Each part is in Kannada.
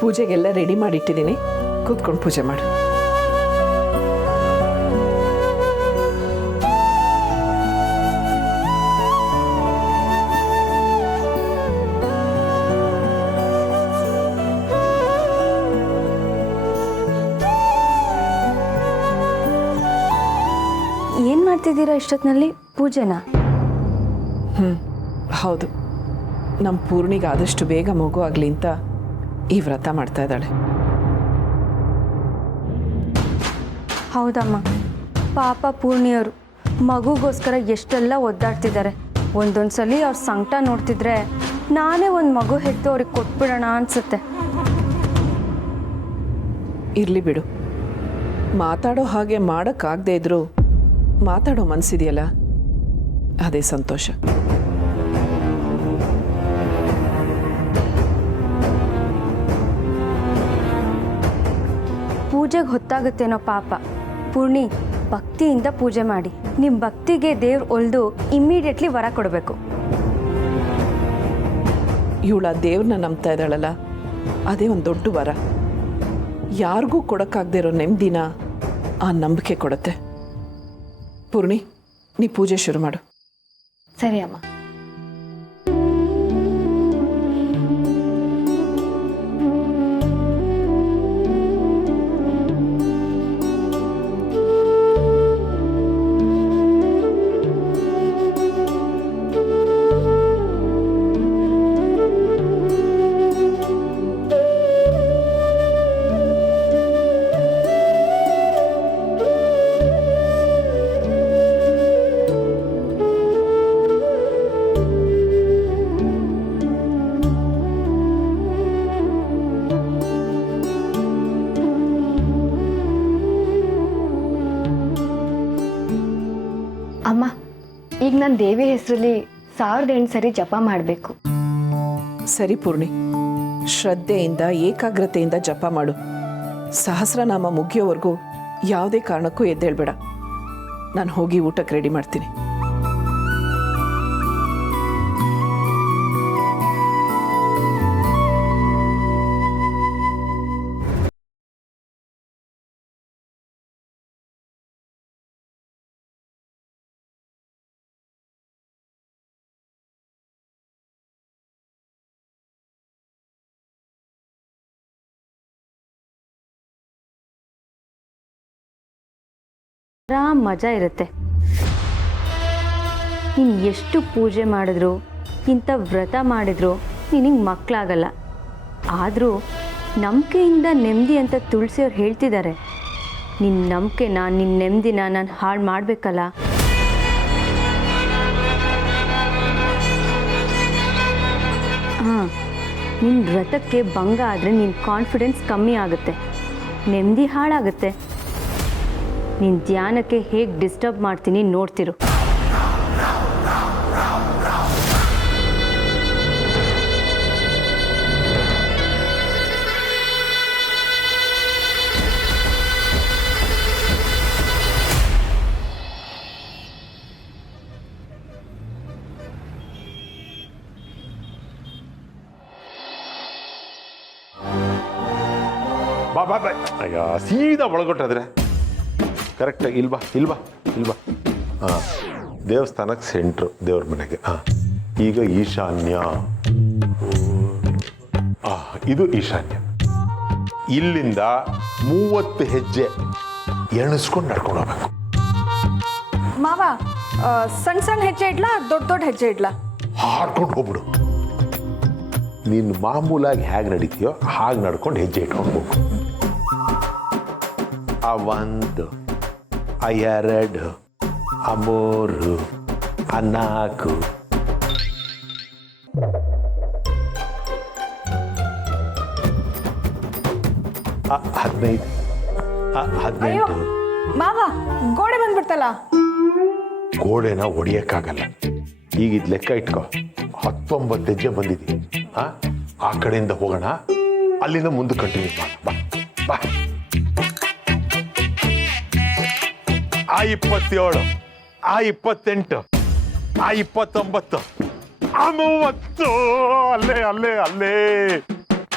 ಪೂಜೆಗೆಲ್ಲ ರೆಡಿ ಮಾಡಿಟ್ಟಿದ್ದೀನಿ, ಕೂತ್ಕೊಂಡು ಪೂಜೆ ಮಾಡು. ಏನು ಮಾಡ್ತಿದ್ದೀರಾ ಇಷ್ಟೊತ್ತಿನಲ್ಲಿ? ಪೂಜೆನಾ? ಹೌದು, ನಮ್ಮ ಪೂರ್ಣಿಗೆ ಆದಷ್ಟು ಬೇಗ ಮಗು ಆಗಲಿ ಅಂತ ಈ ವ್ರತ ಮಾಡ್ತಾ ಇದ್ದಾಳೆ. ಹೌದಮ್ಮ, ಪಾಪ ಪೂರ್ಣಿಯವರು ಮಗುಗೋಸ್ಕರ ಎಷ್ಟೆಲ್ಲ ಒದ್ದಾಡ್ತಿದ್ದಾರೆ. ಒಂದೊಂದು ಸಲ ಅವ್ರ ಸಂಕಟ ನೋಡ್ತಿದ್ರೆ ನಾನೇ ಒಂದು ಮಗು ಹೆತ್ತು ಅವ್ರಿಗೆ ಕೊಟ್ಬಿಡೋಣ ಅನ್ಸುತ್ತೆ. ಇರಲಿ ಬಿಡು, ಮಾತಾಡೋ ಹಾಗೆ ಮಾಡೋಕ್ಕಾಗದೇ ಇದ್ರೂ ಮಾತಾಡೋ ಮನಸ್ಸಿದೆಯಲ್ಲ, ಅದೇ ಸಂತೋಷ. ಪೂಜೆಗೆ ಹೊತ್ತಾಗುತ್ತೇನೋ ಪಾಪ. ಪೂರ್ಣಿ, ಭಕ್ತಿಯಿಂದ ಪೂಜೆ ಮಾಡಿ. ನಿಮ್ಮ ಭಕ್ತಿಗೆ ದೇವ್ರು ಒಲ್ದು ಇಮ್ಮಿಡಿಯೇಟ್ಲಿ ವರ ಕೊಡಬೇಕು. ಇವಳ ದೇವ್ರನ್ನ ನಂಬ್ತಾ ಇದ್ದಾಳಲ್ಲ, ಅದೇ ಒಂದು ದೊಡ್ಡ ವರ. ಯಾರಿಗೂ ಕೊಡೋಕ್ಕಾಗದೇ ಇರೋ ನೆಮ್ಮದಿನ ಆ ನಂಬಿಕೆ ಕೊಡುತ್ತೆ. ಪೂರ್ಣಿ, ನೀ ಪೂಜೆ ಶುರು ಮಾಡು. ಸರಿ ಅಮ್ಮ. ಅಮ್ಮ, ಈಗ ನಾನು ದೇವಿ ಹೆಸರಲ್ಲಿ 1008 ಸರಿ ಜಪ ಮಾಡಬೇಕು. ಸರಿ ಪೂರ್ಣಿ, ಶ್ರದ್ಧೆಯಿಂದ ಏಕಾಗ್ರತೆಯಿಂದ ಜಪ ಮಾಡು. ಸಹಸ್ರನಾಮ ಮುಗಿಯೋವರೆಗೂ ಯಾವುದೇ ಕಾರಣಕ್ಕೂ ಎದ್ದೇಳ್ಬೇಡ. ನಾನು ಹೋಗಿ ಊಟಕ್ಕೆ ರೆಡಿ ಮಾಡ್ತೀನಿ. ಮಜಾ ಇರುತ್ತೆ. ನೀನು ಎಷ್ಟು ಪೂಜೆ ಮಾಡಿದ್ರು, ಇಂಥ ವ್ರತ ಮಾಡಿದ್ರು ನಿನಗೆ ಮಕ್ಕಳಾಗಲ್ಲ. ಆದರೂ ನಂಬಿಕೆಯಿಂದ ನೆಮ್ಮದಿ ಅಂತ ತುಳಸಿಯವ್ರು ಹೇಳ್ತಿದ್ದಾರೆ. ನಿನ್ನ ನಂಬಿಕೆನ, ನಿನ್ನ ನೆಮ್ಮದಿನ ನಾನು ಹಾಳು ಮಾಡಬೇಕಲ್ಲ. ಹಾಂ, ನಿನ್ನ ವ್ರತಕ್ಕೆ ಭಂಗ ಆದರೆ ನಿನ್ನ ಕಾನ್ಫಿಡೆನ್ಸ್ ಕಮ್ಮಿ ಆಗುತ್ತೆ, ನೆಮ್ಮದಿ ಹಾಳಾಗುತ್ತೆ. ನಿನ್ನ ಧ್ಯಾನಕ್ಕೆ ಹೇಗೆ ಡಿಸ್ಟರ್ಬ್ ಮಾಡ್ತೀನಿ ನೋಡ್ತಿರು. ಬಾ ಬಾ ಬಾ. ಅಯ್ಯ, ಸೀದಾ ಒಳಗೊಟ್ಟಾದ್ರೆ ಕರೆಕ್ಟಾಗಿ ಇಲ್ವಾ ಇಲ್ವಾ ಇಲ್ವಾ. ಹಾಂ, ದೇವಸ್ಥಾನಕ್ಕೆ ಸೆಂಟ್ರು, ದೇವ್ರ ಮನೆಗೆ. ಹಾಂ, ಈಗ ಈಶಾನ್ಯ. ಇದು ಈಶಾನ್ಯ. ಇಲ್ಲಿಂದ 30 ಹೆಜ್ಜೆ ಎಣಿಸ್ಕೊಂಡು ನಡ್ಕೊಂಡು ಹೋಗ್ಬೇಕು. ಮಾವ, ಸಣ್ಣ ಸಣ್ಣ ಹೆಜ್ಜೆ ಇಡ್ಲಾ, ದೊಡ್ಡ ದೊಡ್ಡ ಹೆಜ್ಜೆ ಇಡ್ಲಾ? ಹಾಡ್ಕೊಂಡು ಹೋಗ್ಬಿಡು. ನೀನು ಮಾಮೂಲಾಗಿ ಹೇಗೆ ನಡೀತೀಯೋ ಹಾಗೆ ನಡ್ಕೊಂಡು ಹೆಜ್ಜೆ ಇಟ್ಕೊಂಡು ಹೋಗು. ಆ 1, ಆ 2, ಆ 3, ಆ 4, ಆ 15, ಆ 18. ಮಾವ, ಗೋಡೆ ಬಂದ್ಬಿಡ್ತಲ್ಲ. ಗೋಡೆನ ಹೊಡಿಯಕ್ಕಾಗಲ್ಲ. ಈಗ ಇದು ಲೆಕ್ಕ ಇಟ್ಕೋ, 19 ಹೆಜ್ಜೆ ಬಂದಿದ್ದೀವಿ. ಆ ಕಡೆಯಿಂದ ಹೋಗೋಣ, ಅಲ್ಲಿಂದ ಮುಂದೆ ಕಂಟಿನ್ಯೂ ಮಾಡ. ಬಾ ಬಾ. ಆ 27, ಆ 28, ಆ 29, ಆ 30. ಅಲ್ಲೇ ಅಲ್ಲೇ ಅಲ್ಲೇ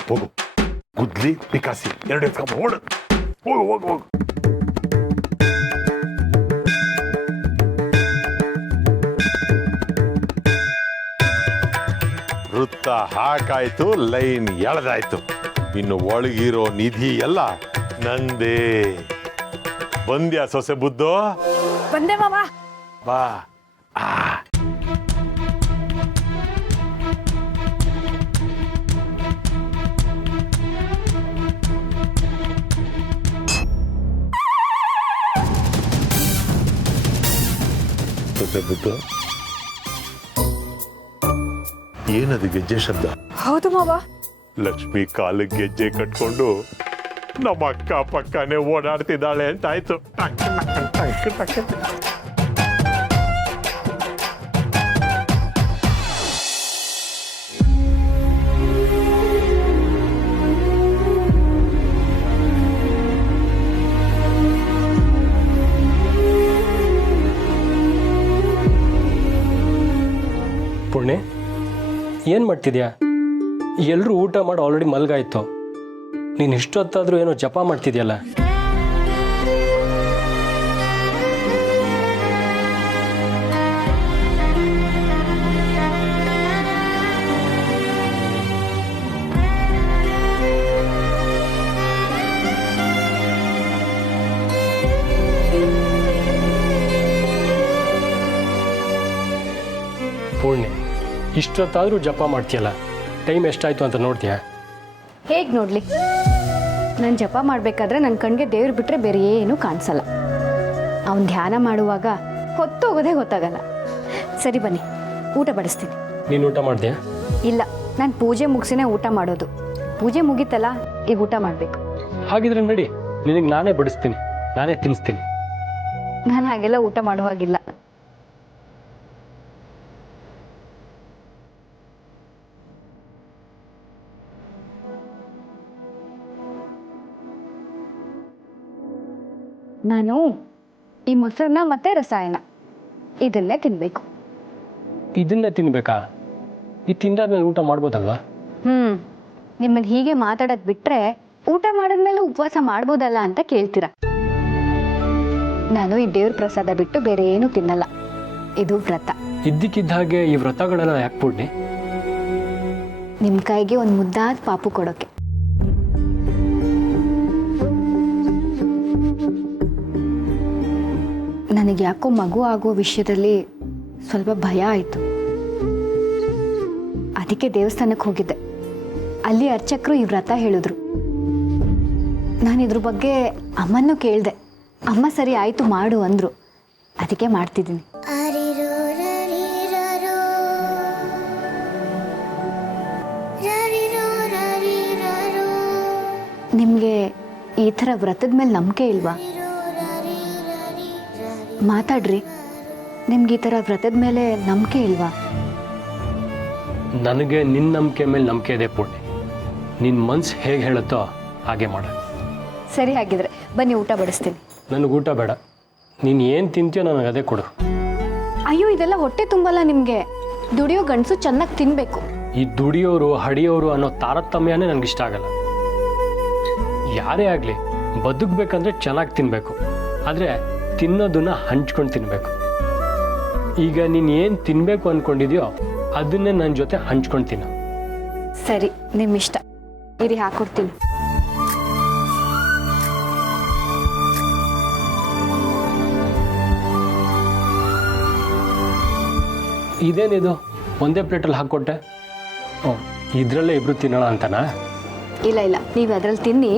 ಹೋಗು. ಗುದ್ಲಿ ಪಿಕಾಸಿ ಎರಡು ಎತ್ಕೊಂಬ ಓಡು ಹೋಗು ಹೋಗು ಹೋಗು ವೃತ್ತ ಹಾಕಾಯ್ತು ಲೈನ್ ಎಳೆದಾಯ್ತು ಇನ್ನು ಒಳಗಿರೋ ನಿಧಿ ಎಲ್ಲ ನಂದೇ ಬಂದ್ಯಾ ಸೊಸೆ ಬುದ್ಧು ಬಂದೆ ಮಾವ. ಬಾ ಆ ಸೊಸೆ ಬುದ್ಧು ಏನದು ಗೆಜ್ಜೆ ಶಬ್ದ ಹೌದು ಮಾವ. ಲಕ್ಷ್ಮಿ ಕಾಲಿಗೆ ಗೆಜ್ಜೆ ಕಟ್ಕೊಂಡು ನಮ್ಮ ಅಕ್ಕ ಪಕ್ಕನೆ ಓಡಾಡ್ತಿದ್ದಾಳೆ ಅಂತ ಆಯ್ತು ಟಕ್ ಟಕ್ ಟಕ್ ಟಕ್. ಪುಣ್ಯ ಏನು ಮಾಡ್ತಿದ್ಯಾ? ಎಲ್ಲರೂ ಊಟ ಮಾಡಿ ಆಲ್ರೆಡಿ ಮಲ್ಗಾಯ್ತು. ನೀನು ಇಷ್ಟೊತ್ತಾದರೂ ಏನೋ ಜಪ ಮಾಡ್ತಿದ್ಯಲ್ಲ. ಪೂರ್ಣಿ, ಇಷ್ಟೊತ್ತಾದರೂ ಜಪ ಮಾಡ್ತೀಯಲ್ಲ, ಟೈಮ್ ಎಷ್ಟಾಯ್ತು ಅಂತ ನೋಡ್ತೀಯಾ? ಹೇಗೆ ನೋಡಲಿ? ನಾನು ಜಪ ಮಾಡಬೇಕಾದ್ರೆ ನನ್ನ ಕಣ್ಣಿಗೆ ದೇವ್ರು ಬಿಟ್ಟರೆ ಬೇರೆ ಏನೂ ಕಾಣಿಸಲ್ಲ. ಅವನು ಧ್ಯಾನ ಮಾಡುವಾಗ ಹೊತ್ತೋಗೋದೇ ಗೊತ್ತಾಗಲ್ಲ. ಸರಿ ಬನ್ನಿ, ಊಟ ಬಡಿಸ್ತೀನಿ. ನೀನು ಊಟ ಮಾಡ್ತೀಯಾ? ಇಲ್ಲ, ನಾನು ಪೂಜೆ ಮುಗಿಸಿನೇ ಊಟ ಮಾಡೋದು. ಪೂಜೆ ಮುಗೀತಲ್ಲ, ಈಗ ಊಟ ಮಾಡಬೇಕು. ಹಾಗಿದ್ರೆ ನಡಿ, ನಿನಗೆ ನಾನೇ ಬಡಿಸ್ತೀನಿ, ನಾನೇ ತಿನ್ನಿಸ್ತೀನಿ. ನಾನು ಹಾಗೆಲ್ಲ ಊಟ ಮಾಡುವಾಗಿಲ್ಲ. ನಾನು ಈ ಮೊಸರನ್ನ ಮತ್ತೆ ರಸಾಯನ ಇದನ್ನೇ ತಿನ್ಬೇಕು. ಇದನ್ನೇ ತಿನ್ಬೇಕಾ? ಇದು ತಿಂದಾದ್ಮೇಲೆ ಊಟ ಮಾಡ್ಬೋದಲ್ವಾ? ನಿಮ್ಮನ್ನು ಹೀಗೆ ಮಾತಾಡೋದು ಬಿಟ್ರೆ ಊಟ ಮಾಡಿದ್ಮೇಲೆ ಉಪವಾಸ ಮಾಡ್ಬೋದಲ್ಲ ಅಂತ ಕೇಳ್ತೀರಾ. ನಾನು ಈ ದೇವ್ರ ಪ್ರಸಾದ ಬಿಟ್ಟು ಬೇರೆ ಏನೂ ತಿನ್ನಲ್ಲ. ಇದು ವ್ರತ. ಇದ್ದಕ್ಕಿದ್ದ ಹಾಗೆ ಈ ವ್ರತಗಳೆಲ್ಲ ಯಾಕೆ ಪೂರ್ಣಿ? ನಿಮ್ಮ ಕೈಗೆ ಒಂದು ಮುದ್ದಾದ ಪಾಪು ಕೊಡೋಕೆ. ನನಗೆ ಯಾಕೋ ಮಗು ಆಗೋ ವಿಷಯದಲ್ಲಿ ಸ್ವಲ್ಪ ಭಯ ಆಯಿತು. ಅದಕ್ಕೆ ದೇವಸ್ಥಾನಕ್ಕೆ ಹೋಗಿದ್ದೆ. ಅಲ್ಲಿ ಅರ್ಚಕರು ಈ ವ್ರತ ಹೇಳಿದ್ರು. ನಾನು ಇದ್ರ ಬಗ್ಗೆ ಅಮ್ಮನೂ ಕೇಳಿದೆ. ಅಮ್ಮ ಸರಿ ಆಯಿತು ಮಾಡು ಅಂದರು. ಅದಕ್ಕೆ ಮಾಡ್ತಿದ್ದೀನಿ. ನಿಮಗೆ ಈ ಥರ ವ್ರತದ ಮೇಲೆ ನಂಬಿಕೆ ಇಲ್ವಾ? ಮಾತಾಡ್ರಿ. ನಿಮ್ಗೆ ಈ ಥರ ವ್ರತದ ಮೇಲೆ ನಂಬಿಕೆ ಇಲ್ವಾ? ನನಗೆ ನಿನ್ನ ನಂಬಿಕೆ ಮೇಲೆ ನಂಬಿಕೆ ಇದೆ ಪೂರ್ಣಿ. ನಿನ್ನ ಮನ್ಸು ಹೇಗೆ ಹೇಳುತ್ತೋ ಹಾಗೆ ಮಾಡ. ಸರಿ, ಹಾಗಿದ್ರೆ ಬನ್ನಿ ಊಟ ಬಡಿಸ್ತೀನಿ. ನನಗೆ ಊಟ ಬೇಡ, ನೀನು ಏನು ತಿಂತೀಯೋ ನನಗೆ ಅದೇ ಕೊಡು. ಅಯ್ಯೋ, ಇದೆಲ್ಲ ಹೊಟ್ಟೆ ತುಂಬಲ್ಲ ನಿಮಗೆ. ದುಡಿಯೋ ಗಂಡಸು ಚೆನ್ನಾಗಿ ತಿನ್ನಬೇಕು. ಈ ದುಡಿಯೋರು ಹಡಿಯೋರು ಅನ್ನೋ ತಾರತಮ್ಯನೇ ನನಗೆ ಇಷ್ಟ ಆಗಲ್ಲ. ಯಾರೇ ಆಗಲಿ ಬದುಕಬೇಕಂದ್ರೆ ಚೆನ್ನಾಗಿ ತಿನ್ನಬೇಕು, ಆದರೆ ತಿನ್ನೋದನ್ನ ಹಂಚ್ಕೊಂಡು ತಿನ್ನಬೇಕು. ಈಗ ನೀನು ಏನು ತಿನ್ನಬೇಕು ಅಂದ್ಕೊಂಡಿದ್ಯೋ ಅದನ್ನೇ ನನ್ನ ಜೊತೆ ಹಂಚ್ಕೊಂಡು ತಿನ್ನು. ಸರಿ, ನಿಮ್ಮ ಇಷ್ಟ. ಇರಿ, ಹಾಕೊಡ್ತೀನಿ. ಇದೇನಿದು ಒಂದೇ ಪ್ಲೇಟಲ್ಲಿ ಹಾಕ್ಕೊಟ್ಟೆ? ಇದರಲ್ಲೇ ಇಬ್ರು ತಿನ್ನೋಣ ಅಂತನಾ? ಇಲ್ಲ ಇಲ್ಲ, ನೀವು ಅದ್ರಲ್ಲಿ ತಿನ್ನಿ.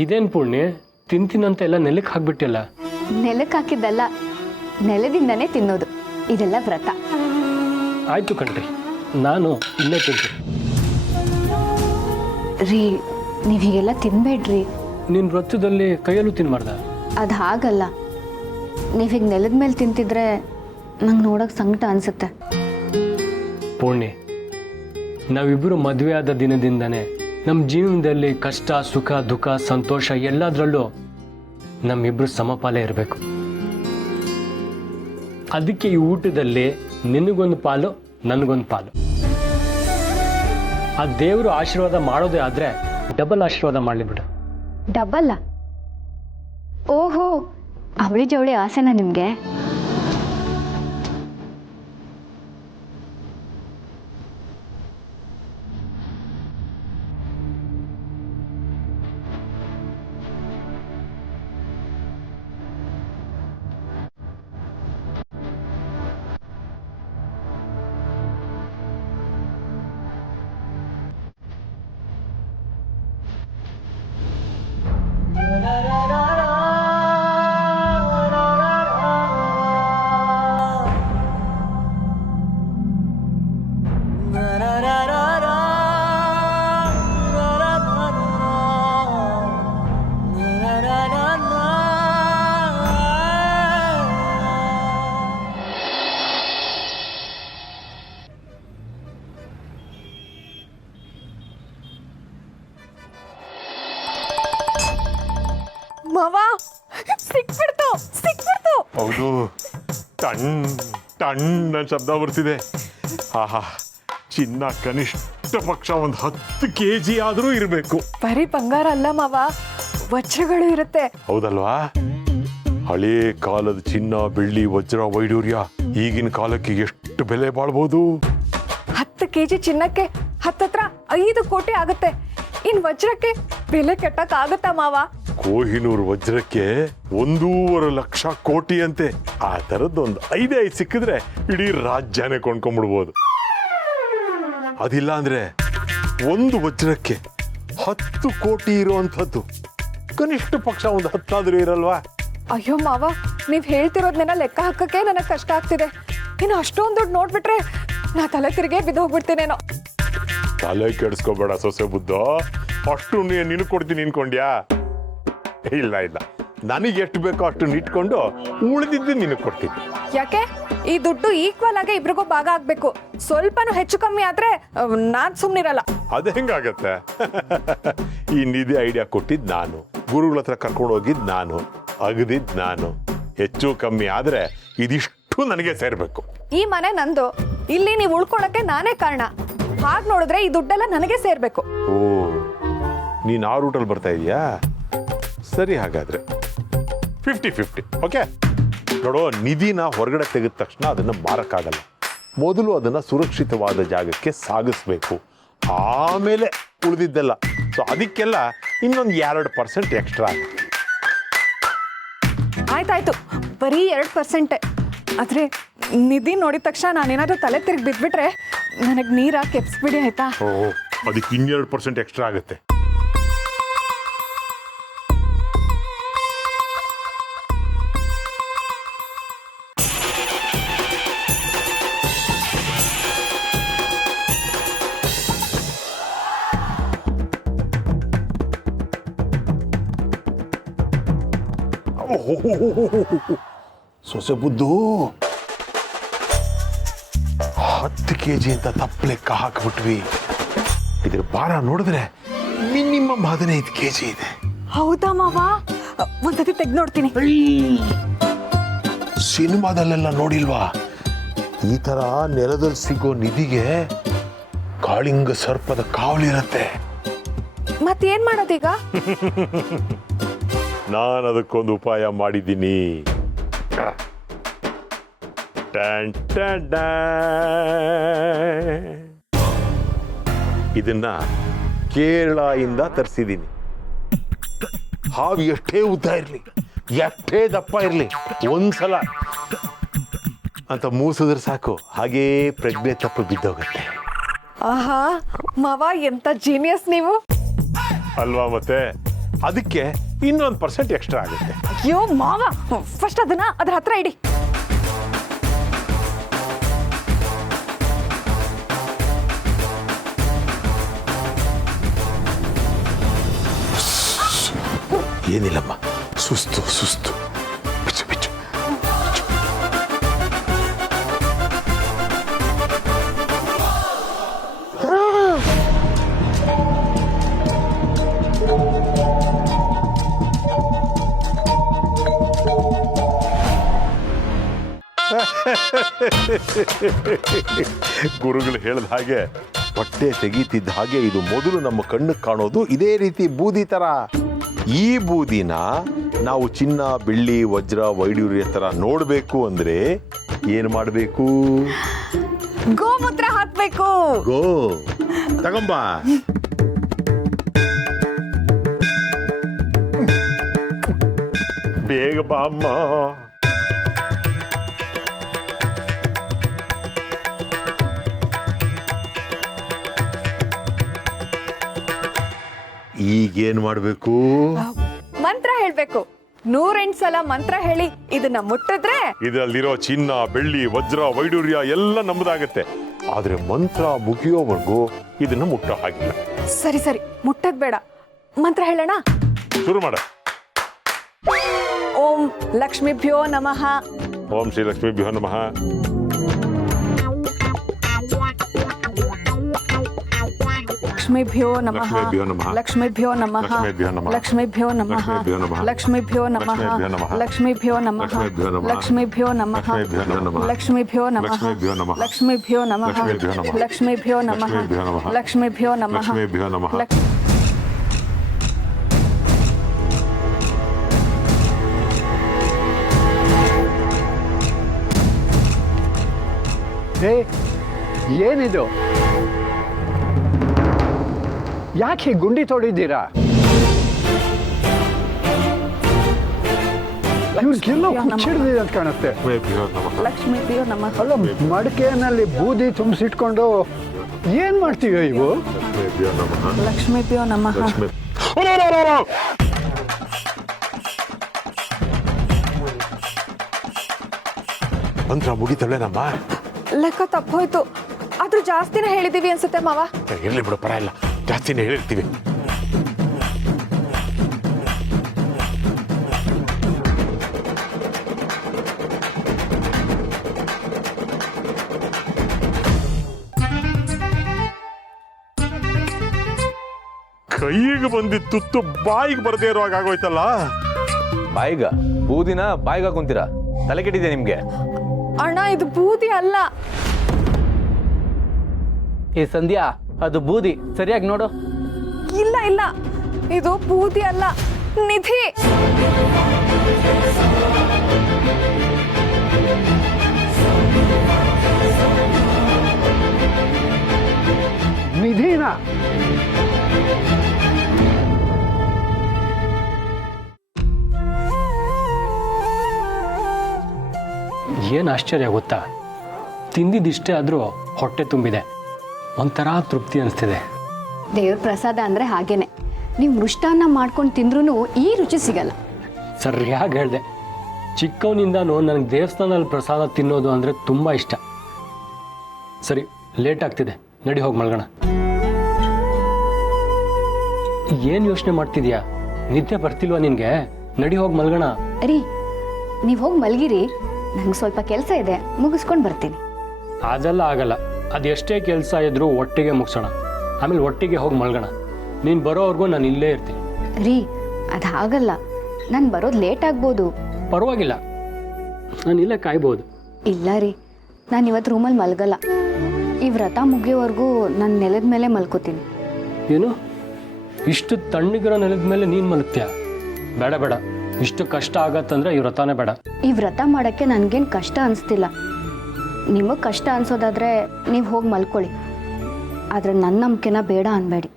ಇದೇನು ಪುಣ್ಯ, ತಿಂತೀನಂತ ಎಲ್ಲ ನೆಲಕ್ಕೆ ಹಾಕ್ಬಿಟ್ಟಿಲ್ಲ. ನೆಲಕ್ಕೆ ಹಾಕಿದ್ದಲ್ಲ, ನೆಲದಿಂದನೇ ತಿನ್ನೋದು. ಇದೆಲ್ಲ ವ್ರತ. ಆಯ್ತು ಕಣ್ರಿ, ನಾನು ಇಲ್ಲೇ ತಿಂತೀನಿ. ರೀ, ನೀವು ಹೀಗೆಲ್ಲ ತಿನ್ಬೇಡ್ರಿ. ನಿನ್ನ ವ್ರತದಲ್ಲಿ ಕೈಯಲ್ಲೂ ತಿನ್ಬಾರ್ದ? ಅದು ಹಾಗಲ್ಲ. ನೀವು ಹೀಗೆ ನೆಲದ ಮೇಲೆ ತಿಂತಿದ್ರೆ ನಂಗೆ ನೋಡೋಕೆ ಸಂಕಟ ಅನಿಸುತ್ತೆ. ಪೂರ್ಣಿ, ನಾವಿಬ್ಬರು ಮದುವೆ ಆದ ದಿನದಿಂದನೇ ನಮ್ಮ ಜೀವನದಲ್ಲಿ ಕಷ್ಟ, ಸುಖ, ದುಃಖ, ಸಂತೋಷ ಎಲ್ಲದರಲ್ಲೂ ನಮ್ಮಿಬ್ಬರು ಸಮಪಾಲೇ ಇರಬೇಕು. ಅದಕ್ಕೆ ಈ ಊಟದಲ್ಲಿ ನಿನಗೊಂದು ಪಾಲು, ನನಗೊಂದು ಪಾಲು. ಆ ದೇವರು ಆಶೀರ್ವಾದ ಮಾಡೋದೇ ಆದರೆ ಡಬಲ್ ಆಶೀರ್ವಾದ ಮಾಡಲಿಬಿಡು. ಡಬ್ಬಲ್ಲ? ಓಹೋ, ಅವಳಿ ಜವಳಿ ಆಸೆನಾ ನಿಮಗೆ? ಮಾವ ಸಿಕ್ಬಿಡ್ತು. ಹೌದು, ಟಣ್ ಟಣ್ಣ ಶಬ್ದ ಬರ್ತಿದೆ. ಆಹಾ, ಚಿನ್ನ ಕನಿಷ್ಠ ಪಕ್ಷ ಒಂದು 10 kg ಆದರೂ ಇರಬೇಕು. ಬರೀ ಬಂಗಾರ ಅಲ್ಲ ಮಾವ, ವಜ್ರಗಳು ಇರುತ್ತೆ. ಹೌದಲ್ವಾ? ಹಳೇ ಕಾಲದ ಚಿನ್ನ, ಬೆಳ್ಳಿ, ವಜ್ರ, ವೈಡೂರ್ಯ ಈಗಿನ ಕಾಲಕ್ಕೆ ಎಷ್ಟು ಬೆಲೆ ಬಾಳ್ಬೋದು. 10 kg ಚಿನ್ನಕ್ಕೆ ಹತ್ತತ್ರ 5 ಕೋಟಿ ಆಗುತ್ತೆ. ಇನ್ ವಜ್ರಕ್ಕೆ ಬೆಲೆ ಕೆಟ್ಟಕ್ ಆಗತ್ತಾ ಮಾವ? ಕೋಹಿನೂರು ವಜ್ರಕ್ಕೆ 1.5 ಲಕ್ಷ ಕೋಟಿ ಅಂತೆ. ಆ ಥರದ್ದೊಂದು 5 ಸಿಕ್ಕಿದ್ರೆ ಇಡೀ ರಾಜ್ಯನೇ ಕೊಂಡ್ಕೊಂಡ್ಬಿಡ್ಬೋದು. ಅದಿಲ್ಲ ಅಂದ್ರೆ ಒಂದು ವಜ್ರಕ್ಕೆ 10 ಕೋಟಿ ಇರುವಂಥದ್ದು ಕನಿಷ್ಠ ಪಕ್ಷ ಒಂದು 10 ಆದ್ರೂ ಇರಲ್ವಾ? ಅಯ್ಯೋ ಮಾವ, ನೀವ್ ಹೇಳ್ತಿರೋದ್ನೆಲ್ಲ ಲೆಕ್ಕ ಹಾಕಕ್ಕೆ ನನಗೆ ಕಷ್ಟ ಆಗ್ತಿದೆ. ಇನ್ನು ಅಷ್ಟೊಂದು ದುಡ್ಡು ನೋಡ್ಬಿಟ್ರೆ ನಾ ತಲೆ ತಿರುಗೇ ಬಿದ್ದೋಗ್ಬಿಡ್ತೀನೇನೋ. ತಲೆ ಕೆಡಿಸ್ಕೋಬೇಡ ಸೊಸೆ ಬುದ್ಧ, ಅಷ್ಟು ನೀನು ಕೊಡ್ತೀನಿ ಅನ್ಕೊಂಡ್ಯಾ? ಇಲ್ಲ ಇಲ್ಲ, ನನಗೆ ಎಷ್ಟು ಬೇಕೋ ಅಷ್ಟು ಇಟ್ಕೊಂಡು ಉಳಿದಿದ್ದು ನಿನಗೆ ಕೊಡ್ತೀನಿ. ಯಾಕೆ? ಈ ದುಡ್ಡು ಈಕ್ವಲ್ ಆಗಿ ಇಬ್ರಿಗೂ ಭಾಗ ಆಗ್ಬೇಕು. ಸ್ವಲ್ಪನೂ ಹೆಚ್ಚು ಕಮ್ಮಿ ಆದ್ರೆ ನಾನ್ ಸುಮ್ನಿರಲ್ಲ. ಅದೇ ಹೆಂಗಾಗತ್ತೆ? ಈ ನಿಧಿ ಐಡಿಯಾ ಕೊಟ್ಟಿದ್ ನಾನು, ಗುರುಗಳ ಹತ್ರ ಕರ್ಕೊಂಡು ಹೋಗಿದ್ ನಾನು, ಅಗದಿದ್ ನಾನು. ಹೆಚ್ಚು ಕಮ್ಮಿ ಆದ್ರೆ ಇದಿಷ್ಟು ನನಗೆ ಸೇರ್ಬೇಕು. ಈ ಮನೆ ನಂದು, ಇಲ್ಲಿ ನೀವು ಉಳ್ಕೊಳಕ್ಕೆ ನಾನೇ ಕಾರಣ. ಹಾಗೆ ನೋಡಿದ್ರೆ ಈ ದುಡ್ಡೆಲ್ಲ ನನಗೆ ಸೇರ್ಬೇಕು. ಓ, ನೀನ್ ಆ ರೂಟಲ್ಲಿ ಬರ್ತಾ ಇದೀಯಾ? ಸರಿ, ಹಾಗಾದ್ರೆ 50-50. ಓಕೆ, ನೋಡೋ, ನಿಧಿನ ಹೊರಗಡೆ ತೆಗೆದ ತಕ್ಷಣ ಅದನ್ನ ಮಾರಕ್ಕಾಗಲ್ಲ. ಮೊದಲು ಅದನ್ನ ಸುರಕ್ಷಿತವಾದ ಜಾಗಕ್ಕೆ ಸಾಗಿಸ್ಬೇಕು, ಆಮೇಲೆ ಉಳಿದಿದ್ದೆಲ್ಲ. ಸೊ ಅದಕ್ಕೆಲ್ಲ ಇನ್ನೊಂದು 2% ಎಕ್ಸ್ಟ್ರಾ. ಆಯ್ತಾಯ್ತು, ಬರೀ 2%. ಆದ್ರೆ ನಿಧಿ ನೋಡಿದ ತಕ್ಷಣ ನಾನೇನಾದ್ರೂ ತಲೆ ತಿರುಗಿ ಬಿದ್ಬಿಟ್ರೆ ನನಗೆ ನೀರ ಕೆಪ್ಸ್ಬಿಡಿ, ಆಯ್ತಾ? ಓ, ಅದಕ್ಕೆ 2% ಎಕ್ಸ್ಟ್ರಾ ಆಗುತ್ತೆ. ಸೊಸೆ ಬುದ್ದು 10 kg ಅಂತ ತಪ್ಪು ಲೆಕ್ಕ ಹಾಕ್ಬಿಟ್ವಿ. ಇದ್ರ ಭಾರ ನೋಡಿದ್ರೆ ಮಿನಿಮಮ್ 15 kg ಇದೆ. ಹೌದಾ ಮಾವ? ಒಂದ್ಸತಿ ತೆಗ್ದು ನೋಡ್ತೀನಿ. ಸಿನಿಮಾದಲ್ಲೆಲ್ಲ ನೋಡಿಲ್ವಾ? ಈ ತರ ನೆಲದಲ್ಲಿ ಸಿಗೋ ನಿಧಿಗೆ ಕಾಳಿಂಗ ಸರ್ಪದ ಕಾವಲಿರತ್ತೆ. ಮತ್ತೇನ್ ಮಾಡೋದೀಗ? ನಾನು ಅದಕ್ಕೊಂದು ಉಪಾಯ ಮಾಡಿದ್ದೀನಿ. ಇದನ್ನ ಕೇರಳದಿಂದ ತರಿಸಿದ್ದೀನಿ. ಹಾವು ಎಷ್ಟೇ ಉದ್ದ ಇರಲಿ, ಎಷ್ಟೇ ದಪ್ಪ ಇರಲಿ, ಒಂದ್ಸಲ ಅಂತ ಮೂಸಿದ್ರೆ ಸಾಕು, ಹಾಗೇ ಪ್ರಜ್ಞೆ ತಪ್ಪು ಬಿದ್ದೋಗತ್ತೆ. ಆಹಾ ಮಾವ, ಎಂತ ಜೀನಿಯಸ್ ನೀವು. ಅಲ್ವಾ? ಮತ್ತೆ ಅದಕ್ಕೆ ಇನ್ನೊಂದು % ಎಕ್ಸ್ಟ್ರಾ ಆಗುತ್ತೆ. ಅಯ್ಯೋ ಮಾವ, ಫಸ್ಟ್ ಅದನ್ನ ಅದ್ರ ಹತ್ರ ಇಡಿ. ಏನಿಲ್ಲಮ್ಮ, ಸುಸ್ತು ಸುಸ್ತು. ಬಿಚ್ಚು ಬಿಚ್ಚು. ಗುರುಗಳು ಹೇಳಿದ ಹಾಗೆ ಹೊಟ್ಟೆ ತೆಗೀತಿದ್ದ ಹಾಗೆ ಇದು ಮೊದಲು ನಮ್ಮ ಕಣ್ಣು ಕಾಣೋದು ಇದೇ ರೀತಿ ಬೂದಿ ತರ. ಈ ಬೂದಿನ ನಾವು ಚಿನ್ನ, ಬೆಳ್ಳಿ, ವಜ್ರ, ವೈಡೂರ್ಯ ತರ ನೋಡ್ಬೇಕು ಅಂದ್ರೆ ಏನ್ ಮಾಡ್ಬೇಕು? ಗೋಮೂತ್ರ ಹಾಕ್ಬೇಕು. ಗೋ ತಗೊಂಬ. ಬೇಗ ಬಾ ಅಮ್ಮ. ಈಗೇನ್ ಮಾಡ್ಬೇಕು? ಮಂತ್ರ ಹೇಳ್ಬೇಕು. 108 ಸಲ ಮಂತ್ರ ಹೇಳಿ ಇದನ್ನ ಮುಟ್ಟಿದ್ರೆ ಇದರಲ್ಲಿರೋ ಚಿನ್ನ, ಬೆಳ್ಳಿ, ವಜ್ರ, ವೈಡೂರ್ಯ ಎಲ್ಲ ನಮ್ಮದಾಗತ್ತೆ. ಆದ್ರೆ ಮಂತ್ರ ಮುಗಿಯೋವರೆಗೂ ಇದನ್ನ ಮುಟ್ಟೋ ಹಾಗಿಲ್ಲ. ಸರಿ ಸರಿ, ಮುಟ್ಟದ್ ಬೇಡ. ಮಂತ್ರ ಹೇಳೋಣ. ಶುರು ಮಾಡ. ಓಂ ಲಕ್ಷ್ಮೀಭ್ಯೋ ನಮಃ. ಓಂ ಶ್ರೀ ಲಕ್ಷ್ಮೀಭ್ಯೋ ನಮಃ. ಲಕ್ಷ್ಮೀಭ್ಯೋ ನಮಃ. ಲಕ್ಷ್ಮೀಭ್ಯೋ ನಮಃ. ಲಕ್ಷ್ಮೀಭ್ಯೋ ನಮಃ. ಲಕ್ಷ್ಮೀಭ್ಯೋ ನಮಃ. ಲಕ್ಷ್ಮೀಭ್ಯೋ ನಮಃ. ಲಕ್ಷ್ಮೀಭ್ಯೋ ನಮಃ. ಲಕ್ಷ್ಮೀಭ್ಯೋ ನಮಃ. ಲಕ್ಷ್ಮೀಭ್ಯೋ ನಮಃ. ಲಕ್ಷ್ಮೀಭ್ಯೋ ನಮಃ. ಲಕ್ಷ್ಮೀಭ್ಯೋ ನಮಃ. ಲಕ್ಷ್ಮೀಭ್ಯೋ ನಮಃ. ಲಕ್ಷ್ಮೀಭ್ಯೋ ನಮಃ. ಲಕ್ಷ್ಮೀಭ್ಯೋ ನಮಃ. ಲಕ್ಷ್ಮೀಭ್ಯೋ ನಮಃ. ಲಕ್ಷ್ಮೀಭ್ಯೋ ನಮಃ. ಲಕ್ಷ್ಮೀಭ್ಯೋ ನಮಃ. ಹೇ, ಏನಿದು? ಯಾಕೆ ಗುಂಡಿ ತೋಡಿದ್ದೀರಾ? ಇವ್ರಿಗೆಲ್ಲೋ ಹುಚ್ಚಿಡ್ದಿದೆ ಅಂತ ಕಾಣುತ್ತೆ. ಲಕ್ಷ್ಮೀಭ್ಯೋ ನಮಃ. ಲಕ್ಷ್ಮೀಭ್ಯೋ ನಮಃ. ಅಲ್ಲ, ಮಡಿಕೆನಲ್ಲಿ ಬೂದಿ ತುಂಬಿಸಿಟ್ಕೊಂಡು ಏನ್ ಮಾಡ್ತೀವಿ ಇವು? ಲಕ್ಷ್ಮೀಭ್ಯೋ ನಮಃ. ಲಕ್ಷ್ಮೀಭ್ಯೋ ನಮಃ. ಲಕ್ಷ್ಮೀ ಮಂತ್ರ ಮುಗಿತಳ್ಳೇನಮ್ಮ? ಲೆಕ್ಕ ತಪ್ಪೋಯ್ತು. ಆದ್ರೂ ಜಾಸ್ತಿನೇ ಹೇಳಿದೀವಿ ಅನ್ಸುತ್ತೆ ಮಾವ. ಇರ್ಲಿ ಬಿಡು, ಪರ ಇಲ್ಲ, ಜಾಸ್ತಿನೇ ಹೇಳಿರ್ತೀವಿ. ಕೈಗೆ ಬಂದಿದ್ದ ತುತ್ತು ಬಾಯಿಗೆ ಬರದೇ ಇರೋ ಹಾಗಾಗೋಯ್ತಲ್ಲ. ಬಾಯಿಗ ಬೂದಿನ ಬಾಯಿಗೆ ಹಾಕೊಂತೀರಾ? ತಲೆ ಕೆಟ್ಟಿದೆ ನಿಮ್ಗೆ? ಅಣ್ಣ, ಇದು ಬೂದಿ ಅಲ್ಲ. ಏ ಸಂಧ್ಯಾ, ಅದು ಬೂದಿ, ಸರಿಯಾಗಿ ನೋಡು. ಇಲ್ಲ ಇಲ್ಲ, ಇದು ಬೂದಿ ಅಲ್ಲ, ನಿಧಿ. ನಿಧಿನ? ಏನು ಆಶ್ಚರ್ಯ ಗೊತ್ತಾ, ತಿಂದಿದ್ದಿಷ್ಟೇ ಆದರೂ ಹೊಟ್ಟೆ ತುಂಬಿದೆ, ಒಂಥರ ತೃಪ್ತಿ ಅನಿಸ್ತಿದೆ. ದೇವ್ರ ಪ್ರಸಾದ ಅಂದರೆ ಹಾಗೇನೆ. ನೀವು ಮೃಷ್ಟಾನ್ನ ಮಾಡ್ಕೊಂಡು ತಿಂದ್ರೂ ಈ ರುಚಿ ಸಿಗಲ್ಲ. ಸರಿಯಾಗಿ ಹೇಳಿದೆ. ಚಿಕ್ಕವನಿಂದನೂ ನನಗೆ ದೇವಸ್ಥಾನದಲ್ಲಿ ಪ್ರಸಾದ ತಿನ್ನೋದು ಅಂದರೆ ತುಂಬ ಇಷ್ಟ. ಸರಿ, ಲೇಟ್ ಆಗ್ತಿದೆ, ನಡಿ ಹೋಗಿ ಮಲ್ಗೋಣ. ಏನು ಯೋಚನೆ ಮಾಡ್ತಿದ್ಯಾ? ನಿದ್ದೆ ಬರ್ತಿಲ್ವಾ ನಿನಗೆ? ನಡಿ ಹೋಗಿ ಮಲ್ಗೋಣ. ರೀ, ನೀವು ಹೋಗಿ ಮಲಗಿರಿ, ನಂಗೆ ಸ್ವಲ್ಪ ಕೆಲಸ ಇದೆ, ಮುಗಿಸ್ಕೊಂಡು ಬರ್ತೀನಿ. ಅದೆಲ್ಲ ಆಗಲ್ಲ. ಅದು ಎಷ್ಟೇ ಕೆಲಸ ಇದ್ರೂ ಒಟ್ಟಿಗೆ ಮುಗಿಸೋಣ, ಆಮೇಲೆ ಒಟ್ಟಿಗೆ ಹೋಗಿ ಮಲ್ಗೋಣ. ನೀನು ಬರೋವರೆಗೂ ನಾನು ಇಲ್ಲೇ ಇರ್ತೀನಿ. ರೀ, ಅದು ಹಾಗಲ್ಲ, ನಾನು ಬರೋದು ಲೇಟ್ ಆಗ್ಬೋದು. ಪರವಾಗಿಲ್ಲ, ನಾನು ಇಲ್ಲೇ ಕಾಯ್ಬೋದು. ಇಲ್ಲ ರೀ, ನಾನು ಇವತ್ತು ರೂಮಲ್ಲಿ ಮಲಗಲ್ಲ. ಈ ವ್ರತ ಮುಗಿಯೋವರೆಗೂ ನಾನು ನೆಲದ ಮೇಲೆ ಮಲ್ಕೋತೀನಿ. ಏನು, ಇಷ್ಟು ತಣ್ಣಗಿರೋ ನೆಲದ ಮೇಲೆ ನೀನು ಮಲಗ್ತೀಯ? ಬೇಡ ಬೇಡ, ಇಷ್ಟು ಕಷ್ಟ ಆಗತ್ತಂದ್ರೆ ಈ ವ್ರತನೇ ಬೇಡ. ಈ ವ್ರತ ಮಾಡೋಕ್ಕೆ ನನಗೇನು ಕಷ್ಟ ಅನಿಸ್ತಿಲ್ಲ. ನಿಮಗೆ ಕಷ್ಟ ಅನ್ಸೋದಾದ್ರೆ ನೀವು ಹೋಗಿ ಮಲ್ಕೊಳ್ಳಿ, ಆದರೆ ನನ್ನ ನಂಬಿಕೆನ ಬೇಡ ಅನ್ಬೇಡಿ.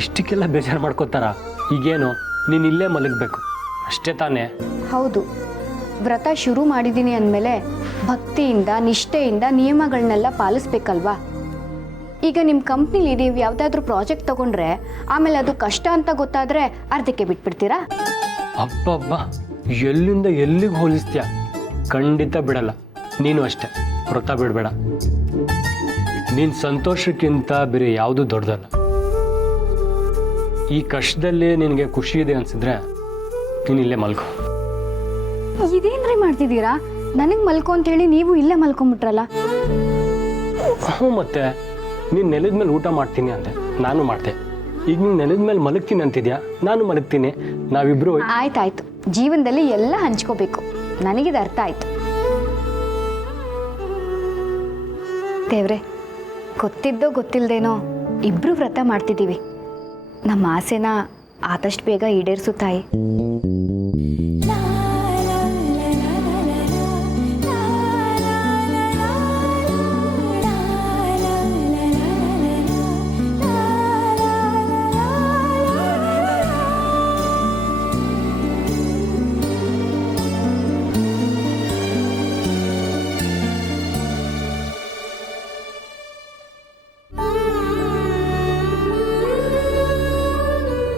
ಇಷ್ಟಕ್ಕೆಲ್ಲ ಬೇಜಾರು ಮಾಡ್ಕೋತಾರ? ಈಗೇನು, ನೀನು ಇಲ್ಲೇ ಮಲಗಬೇಕು ಅಷ್ಟೇ ತಾನೇ? ಹೌದು, ವ್ರತ ಶುರು ಮಾಡಿದ್ದೀನಿ ಅಂದಮೇಲೆ ಭಕ್ತಿಯಿಂದ ನಿಷ್ಠೆಯಿಂದ ನಿಯಮಗಳನ್ನೆಲ್ಲ ಪಾಲಿಸ್ಬೇಕಲ್ವಾ. ಈಗ ನಿಮ್ಮ ಕಂಪ್ನಿಲಿ ನೀವು ಯಾವುದಾದ್ರೂ ಪ್ರಾಜೆಕ್ಟ್ ತಗೊಂಡ್ರೆ ಆಮೇಲೆ ಅದು ಕಷ್ಟ ಅಂತ ಗೊತ್ತಾದರೆ ಅರ್ಧಕ್ಕೆ ಬಿಟ್ಬಿಡ್ತೀರಾ? ಅಬ್ಬಬ್ಬ, ಎಲ್ಲಿಂದ ಎಲ್ಲಿಗೆ ಹೋಲಿಸ್ತೀಯ? ಖಂಡಿತ ಬಿಡಲ್ಲ. ನೀನು ಅಷ್ಟೇ, ವ್ರತ ಬಿಡಬೇಡ. ನೀನು ಸಂತೋಷಕ್ಕಿಂತ ಬೇರೆ ಯಾವುದೂ ದೊಡ್ಡದಲ್ಲ. ಈ ಕಷ್ಟದಲ್ಲಿ ನಿನಗೆ ಖುಷಿ ಇದೆ ಅನ್ಸಿದ್ರೆ ನೀನು ಇಲ್ಲೇ ಮಲ್ಕೋ. ಇದೇನ್ರಿ ಮಾಡ್ತಿದ್ದೀರಾ? ನನಗೆ ಮಲ್ಕೊ ಅಂತೇಳಿ ನೀವು ಇಲ್ಲೇ ಮಲ್ಕೊಂಬಿಟ್ರಲ್ಲ. ಹ್ಞೂ, ಮತ್ತೆ ನೀನು ನೆಲದ ಮೇಲೆ ಊಟ ಮಾಡ್ತೀನಿ ಅಂದೆ, ನಾನು ಮಾಡಿದೆ. ಈಗ ನೀನು ನೆಲದ ಮೇಲೆ ಮಲಗ್ತೀನಿ ಅಂತಿದ್ಯಾ, ನಾನು ಮಲಗ್ತೀನಿ. ನಾವಿಬ್ರು ಆಯ್ತಾಯ್ತು, ಜೀವನದಲ್ಲಿ ಎಲ್ಲ ಹಂಚ್ಕೋಬೇಕು, ನನಗಿದು ಅರ್ಥ ಆಯ್ತು. ದೇವ್ರೆ, ಗೊತ್ತಿದ್ದೋ ಗೊತ್ತಿಲ್ಲದೇನೋ ಇಬ್ಬರು ವ್ರತ ಮಾಡ್ತಿದ್ದೀವಿ. ನಮ್ಮ ಆಸೆನ ಆದಷ್ಟು ಬೇಗ ಈಡೇರಿಸು ತಾಯಿ.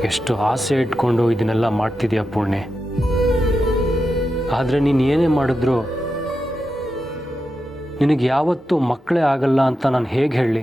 ಎಷ್ಟು ಆಸೆ ಇಟ್ಕೊಂಡು ಇದನ್ನೆಲ್ಲ ಮಾಡ್ತಿದ್ಯಾ ಪೂರ್ಣಿ. ಆದರೆ ನೀನು ಏನೇ ಮಾಡಿದ್ರು ನಿನಗೆ ಯಾವತ್ತೂ ಮಕ್ಕಳೇ ಆಗಲ್ಲ ಅಂತ ನಾನು ಹೇಗೆ ಹೇಳಲಿ?